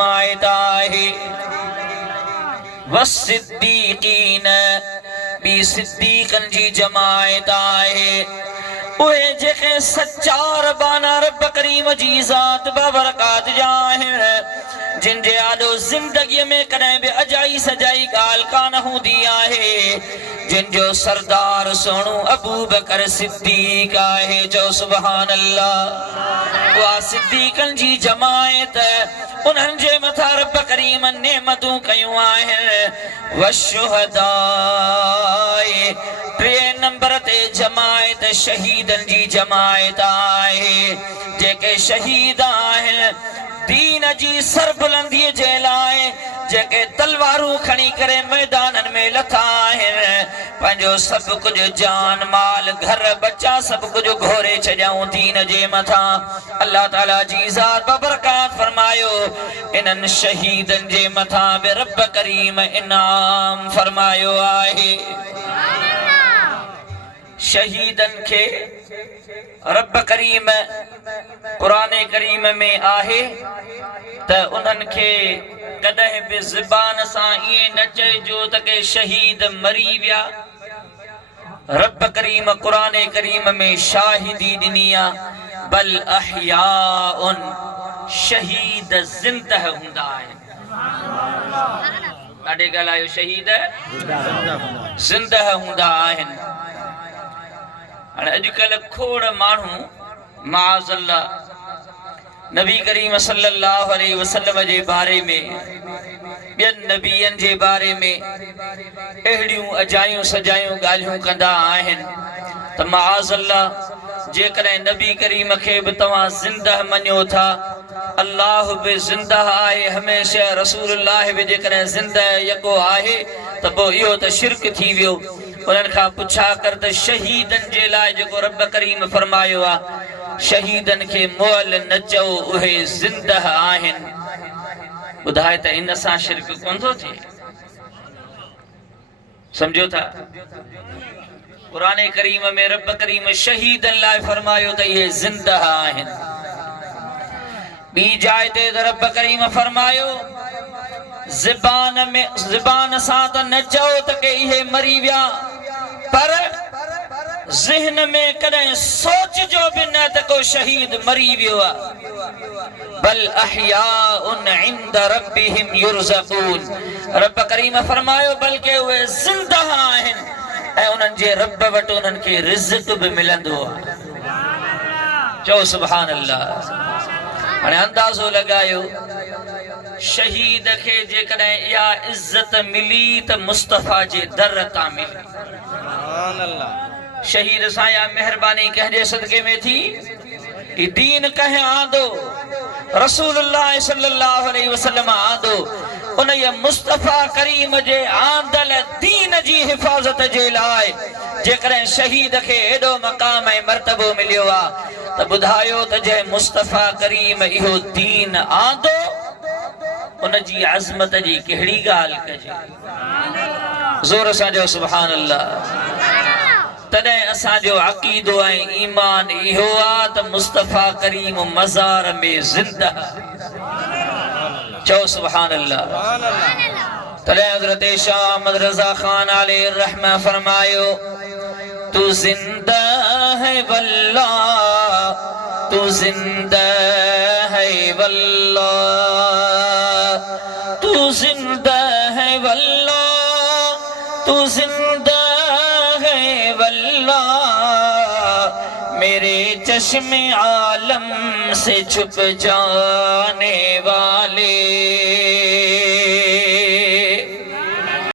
जमायताहे वसिद्दीकीन बी सिद्दीकन जी जमायताहे उहे जेके सच्चार बाना रब करीम जी ज़ात बबरकात जाहिर जिन जे आडो जिंदगी में कने बे अजाई सजाई गाल कान हुंदी आहे जिन जो सरदार सोनू अबू बकर सिद्दीक आहे जो सुभान अल्लाह वा सिद्दीकन जी जमायत उन्हनि जे मथा रब करीम नेमतूं कयूं आहिनि वशुहदाए टे नंबर ते जमायत शहीदन जी जमायत आहे जेके शहीद आहिनि दीन जी सरबुलंदी जे लाइ जेके तलवारूं खणी करे मैदानन में लथा आहिनि पंहिंजो सभु कुझु जान माल घर बच्चा सभु कुझु घोरे छॾियऊं दीन जे मथां अल्लाह ताला जी ज़ात बबरकात फरमायो इन्हनि शहीदन जे मथां बि रब करीम इनाम फरमायो आहे शहीदन के रब करीम कुरान करीम में आहे त उन्हनि खे कॾहिं बि ज़बान सां ईअं न चइजो त के शहीद मरी विया रब करीम कुरान करीम में शाहिदी ॾिनी आहे बल अहयाउन शहीद ज़िंदह हूंदा आहिनि ॾाढे ॻाल्हायो शहीद ज़िंदह हूंदा आहिनि हाणे अॼुकल्ह खोड़ माण्हू माज़अल्लाह नबी करीम सल्लल्लाहु अलैहि वसल्लम जे बारे में ॿियनि नबियनि जे बारे में अहिड़ियूं अजायूं सजायूं ॻाल्हियूं कंदा आहिनि त माज़अल्लाह जेकॾहिं नबी करीम खे बि तव्हां ज़िंदह मञो था अल्लाह बि ज़िंदह आहे हमेशह रसूलुल्लाह बि जेकॾहिं ज़िंदह यको आहे त पोइ इहो त शिरक थी वियो उन्हनि खां पुछा कर त शहीदन जे लाइ जेको रब करीम फरमायो आहे शहीदन खे मोल न चओ उहे ज़िंदह आहिनि ॿुधाए त इन सां शिरक कोन थो थिए सम्झो था कुरान करीम में रब करीम शहीदन लाइ फरमायो त इहे ज़िंदह आहिनि ॿी जाइ ते त रब करीम फरमायो ज़बान सां त न चओ त के इहे मरी विया पर ज़हन में कॾहिं सोच जो भी न त को शहीद मरी वियो आहे बल अहयाउन इंद रब्बिहिम युरज़क़ून रब करीम फरमायो बल्कि उहे ज़िंदह आहिनि ऐं उन्हनि जे रब वटि उन्हनि खे रिज़्क़ बि मिलंदो आहे चओ सुभान अल्लाह हाणे अंदाज़ो लॻायो शहीद खे जेकॾहिं इहा इज़त मिली त मुस्तफ़ा जे दर तां मिली शहीद सां या मेहरबानी कंहिंजे सदके में थी कि दीन कंहिं आंदो रसूलुल्लाह सल्लल्लाहु अलैहि वसल्लम आंदो उन ये मुस्तफ़ा करीम जे आंदल दीन जी हिफ़ाज़त जे लाइ जेकॾहिं शहीद खे एॾो मक़ाम ऐं मर्तबो मिलियो आहे त ॿुधायो त जंहिं मुस्तफ़ा करीम इहो दीन आंदो उन जी अज़मत जी कहिड़ी ॻाल्हि कजे ज़ोर सां जो सुभान अल्लाह तॾहिं असांजो अक़ीदो ऐं ईमान इहो आहे त मुस्तफ़ा करीम मज़ार में ज़िंदह चओ सुभान अल्लाह तॾहिं हज़रत शाह अहमद रज़ा ख़ान अलैहि रहमा फरमायो तू ज़िंदा है वल्लाह तू ज़िंदा है वल्लाह तू ज़िंदा है वल्लाह तू ज़िंदा है वल्लाह मेरे चश्मे आलम से छुप जाने वाला